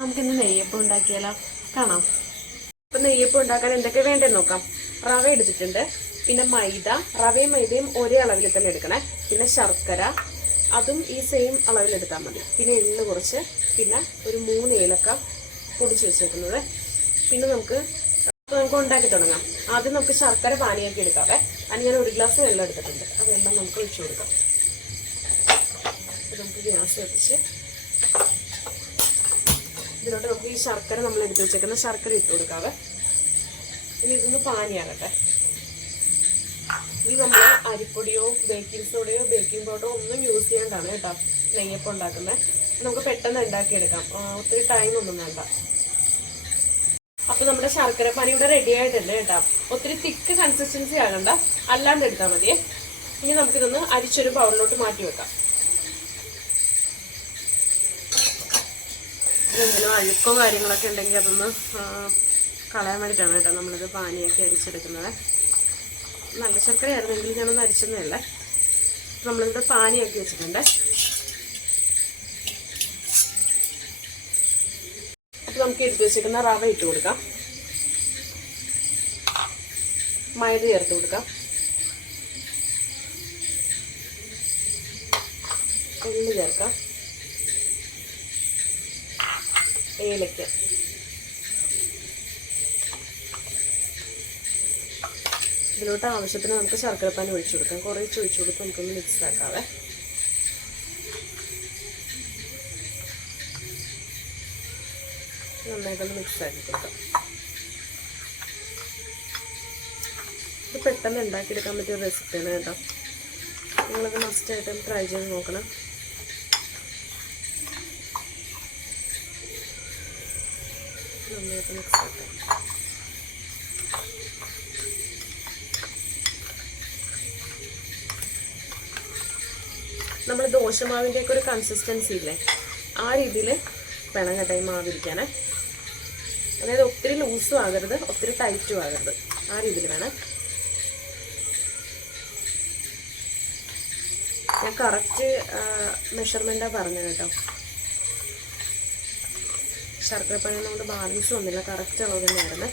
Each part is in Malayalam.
നമുക്കിന്ന് നെയ്യപ്പം ഉണ്ടാക്കിയാലോ? കാണാം. അപ്പം നെയ്യപ്പം ഉണ്ടാക്കാൻ എന്തൊക്കെ വേണ്ടെന്ന് നോക്കാം. റവ എടുത്തിട്ടുണ്ട്. പിന്നെ മൈദ. റവയും മൈദയും ഒരേ അളവിൽ തന്നെ എടുക്കണേ. പിന്നെ ശർക്കര. അതും ഈ സെയിം അളവിൽ എടുത്താൽ മതി. പിന്നെ എള്ള് കുറച്ച്. പിന്നെ ഒരു മൂന്ന് ഏലക്ക പൊടിച്ച് വെച്ചേക്കുന്നത്. പിന്നെ നമുക്ക് അപ്പോൾ നമുക്ക് ഉണ്ടാക്കി തുടങ്ങാം. ആദ്യം നമുക്ക് ശർക്കര പാനിയാക്കി എടുക്കാവേ. അതിന് ഞാൻ ഒരു ഗ്ലാസ് വെള്ളം എടുത്തിട്ടുണ്ട്. ആ വെള്ളം നമുക്ക് ഒഴിച്ചു കൊടുക്കാം. നമുക്ക് ഗ്യാസ് കത്തിച്ച് ഇതിലോട്ട് നമുക്ക് ഈ ശർക്കര നമ്മൾ എടുത്ത് വെച്ചേക്കുന്ന ശർക്കര ഇട്ട് കൊടുക്കാവേ. ഇനി ഇതൊന്ന് പാനിയാകട്ടെ. ഇനി നമ്മൾ അരിപ്പൊടിയോ ബേക്കിംഗ് സോഡയോ ബേക്കിംഗ് പൗഡറോ ഒന്നും യൂസ് ചെയ്യാണ്ടാണ് കേട്ടോ നെയ്യപ്പം ഉണ്ടാക്കുന്നത്. നമുക്ക് പെട്ടെന്ന് ഉണ്ടാക്കിയെടുക്കാം. ഒത്തിരി ടൈം ഒന്നും വേണ്ട. അപ്പോൾ നമ്മുടെ ശർക്കര പാനി ഇവിടെ റെഡി ആയിട്ടുണ്ട് കേട്ടോ. ഒത്തിരി തിക്ക് കൺസിസ്റ്റൻസി ആകണ്ട. അല്ലാണ്ട് എടുത്താൽ മതിയേ. ഇനി നമുക്കിതൊന്ന് അരിച്ചൊരു ബൗളിലോട്ട് മാറ്റി വെക്കാം. എന്തെങ്കിലും അഴുക്കോ കാര്യങ്ങളൊക്കെ ഉണ്ടെങ്കിൽ അതൊന്ന് കളയാൻ വേണ്ടിയിട്ടാണ് കേട്ടോ നമ്മളിത് പാനിയൊക്കെ അരിച്ചെടുക്കുന്നത്. നല്ല ശർക്കര ആയിരുന്നെങ്കിൽ ഞാനൊന്ന് അരിച്ചെന്നേ നമ്മളിവിടെ പാനിയൊക്കെ വെച്ചിട്ടുണ്ട്. അപ്പോൾ നമുക്ക് എടുത്ത് വെച്ചിരിക്കുന്ന റവ ഇട്ട് കൊടുക്കാം. മൈദ ചേർത്ത് കൊടുക്കാം. എള്ള് ചേർക്കാം. ഏലക്ക ഇതിലോട്ട് ആവശ്യത്തിന് നമുക്ക് ശർക്കരപ്പാൻ ഒഴിച്ചു കൊടുക്കാം. കുറേ ഒഴിച്ചു കൊടുത്ത് നമുക്കൊന്ന് മിക്സ് ആക്കാവേ. നന്നായിട്ടൊന്ന് മിക്സ് ആക്കി കൊടുക്കാം. ഇത് പെട്ടെന്ന് ഉണ്ടാക്കിയെടുക്കാൻ പറ്റിയ റെസിപ്പിയാണ് കേട്ടോ. നിങ്ങളത് മസ്റ്റായിട്ടും ട്രൈ ചെയ്ത് നോക്കണം. നന്നായിട്ട് മിക്സ് ആക്കാം നമ്മൾ ദോശമാവിന്റെ ഒക്കെ ഒരു കൺസിസ്റ്റൻസി ഇല്ലേ? ആ രീതിയിൽ വേണം കേട്ടോ ഈ മാവിരിക്കാനേ അതായത് ഒത്തിരി ലൂസും ആകരുത് ഒത്തിരി ടൈറ്റും ആകരുത്. ആ രീതിയിൽ വേണം. ഞാൻ കറക്റ്റ് മെഷർമെന്റാണ് പറഞ്ഞത് കേട്ടോ. ശർക്കര പഴം കൊണ്ട് ബാലൻസ് വന്നില്ല. കറക്റ്റ് അളവ് തന്നെയായിരുന്നു.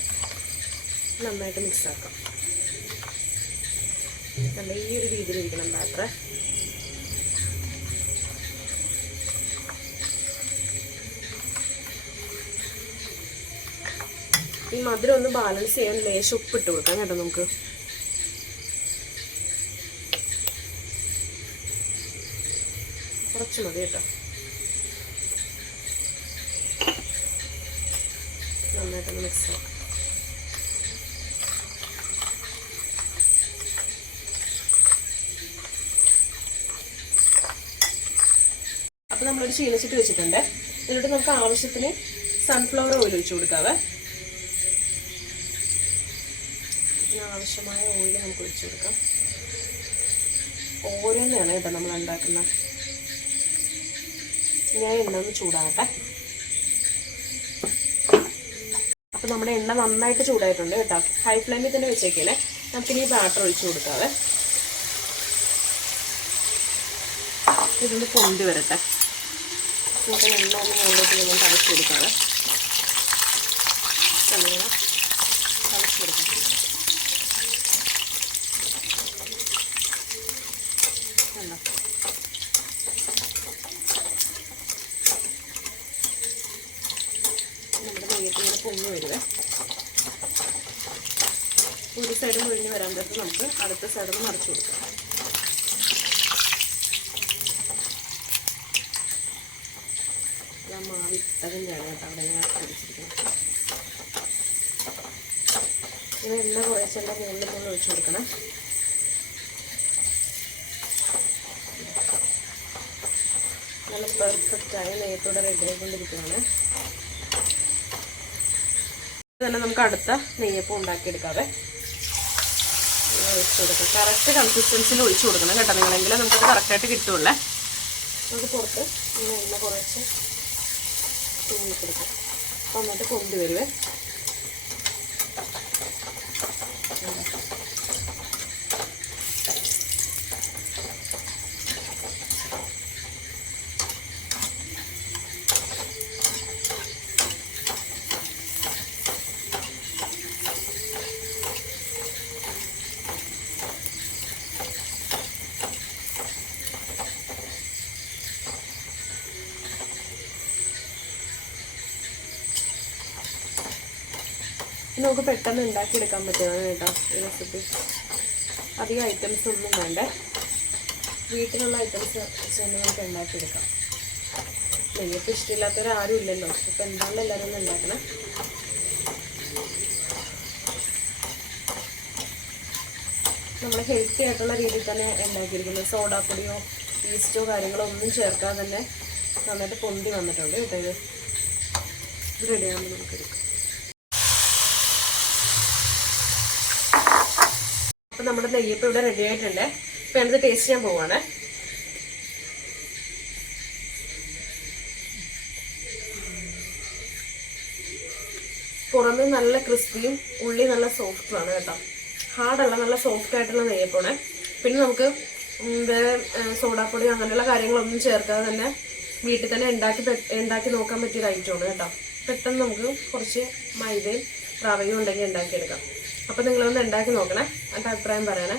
നന്നായിട്ട് മിക്സ് ആക്കാം. നല്ല ഈ ഒരു രീതിയിൽ ഇരിക്കണം ബാറ്റർ ഈ മധുരം ഒന്ന് ബാലൻസ് ചെയ്യാൻ ലേശം ഉപ്പിട്ട് കൊടുക്കാം കേട്ടോ നമുക്ക്. കുറച്ച് മതി കേട്ടോ. നന്നായിട്ടൊന്ന് മിക്സ് ആക്കാം അപ്പൊ നമ്മളൊരു ചീനച്ചിട്ട് വെച്ചിട്ടുണ്ട്. ഇതിലോട്ട് നമുക്ക് ആവശ്യത്തിന് സൺഫ്ലവർ ഓയിൽ ഒഴിച്ചു കൊടുക്കാവേ. ആവശ്യമായ ഓയിൽ നമുക്ക് ഒഴിച്ചു കൊടുക്കാം. ഓരോന്നാണ് കേട്ടോ നമ്മൾ ഉണ്ടാക്കുന്നത് ഞാൻ എണ്ണ ഒന്ന് ചൂടാകട്ടെ. നമ്മുടെ എണ്ണ നന്നായിട്ട് ചൂടായിട്ടുണ്ട് കേട്ടോ. ഹൈ ഫ്ലെയിമിൽ തന്നെ വെച്ചേക്കല്ലേ. നമുക്കിനി ബാറ്റർ ഒഴിച്ചു കൊടുക്കാവേ. ഇതൊന്ന് പൊന്തി വരട്ടെ. നമുക്ക് എണ്ണ ഒന്ന് മുകളിലേക്ക് നമ്മൾ തളച്ച് കൊടുക്കാവേ. തളച്ച് കൊടുക്കാം കണ്ടോ നമ്മുടെ നെയ്യത്തിൽ ഇങ്ങനെ പൊങ്ങി വരുവേ ഒരു സൈഡ് മുഴിഞ്ഞ് വരാൻ പറ്റും നമുക്ക്. അടുത്ത സൈഡ് മറിച്ച് കൊടുക്കാം. ഞാൻ ഇങ്ങനെ എണ്ണ കുറേശ്ശെന്റെ മുകളിൽ മുകളിൽ ഒഴിച്ചു കൊടുക്കണം. നല്ല പെർഫെക്റ്റായി നെയ്യത്തോടെ റെഡി ആയിക്കൊണ്ടിരിക്കുകയാണ്. ഇത് തന്നെ നമുക്ക് അടുത്ത നെയ്യപ്പം ഉണ്ടാക്കിയെടുക്കാവേ. ഒഴിച്ചു കൊടുക്കാം. കറക്റ്റ് കൺസിസ്റ്റൻസിൽ ഒഴിച്ചു കൊടുക്കണം കേട്ടോ. നിങ്ങളെങ്കിലും നമുക്കത് കറക്റ്റായിട്ട് കിട്ടുമല്ലേ നമുക്ക് പുറത്ത് എണ്ണ കുറച്ച് തൂങ്ങിക്കൊടുക്കാം വന്നിട്ട് എന്നിട്ട് നമുക്ക് പെട്ടെന്ന് ഉണ്ടാക്കിയെടുക്കാൻ പറ്റുന്നതാണ് കേട്ടോ ഈ റെസിപ്പി അധികം ഐറ്റംസ് ഒന്നും വേണ്ട. വീട്ടിലുള്ള ഐറ്റംസ് തന്നെ നമുക്ക് ഉണ്ടാക്കിയെടുക്കാം. നെയ്യപ്പം ഇഷ്ടമില്ലാത്തവരാരും ഇല്ലല്ലോ. ഇപ്പം എന്താണ് എല്ലാവരും ഉണ്ടാക്കണം. നമ്മൾ ഹെൽത്തി ആയിട്ടുള്ള രീതിയിൽ തന്നെ ഉണ്ടാക്കിയിരിക്കുന്നത്. സോഡാപ്പൊടിയോ ഈസ്റ്റോ കാര്യങ്ങളോ ഒന്നും ചേർക്കാതെ തന്നെ നന്നായിട്ട് പൊന്തി വന്നിട്ടുണ്ട് കേട്ടോ ഇത്. റെഡിയാകുമ്പോൾ നമുക്കെടുക്കാം അപ്പം നമ്മുടെ നെയ്യപ്പം ഇവിടെ റെഡി ആയിട്ടുണ്ട്. ഇപ്പം ഞാനിത് ടേസ്റ്റ് ചെയ്യാൻ പോവാണ്. പുറമേ നല്ല ക്രിസ്പിയും ഉള്ളി നല്ല സോഫ്റ്റും ആണ് കേട്ടോ. ഹാർഡല്ല നല്ല സോഫ്റ്റ് ആയിട്ടുള്ള നെയ്യപ്പമാണ്. പിന്നെ നമുക്ക് വേറെ സോഡാപ്പൊടി അങ്ങനെയുള്ള കാര്യങ്ങളൊന്നും ചേർക്കാതെ തന്നെ വീട്ടിൽ തന്നെ ഉണ്ടാക്കി ഉണ്ടാക്കി നോക്കാൻ പറ്റിയ ഐറ്റമാണ് കേട്ടോ. പെട്ടെന്ന് നമുക്ക് കുറച്ച് മൈദയും റവയും ഉണ്ടെങ്കിൽ ഉണ്ടാക്കിയെടുക്കാം. അപ്പം നിങ്ങളൊന്ന് ഉണ്ടാക്കി നോക്കണേ. എന്റെ അഭിപ്രായം പറയണേ.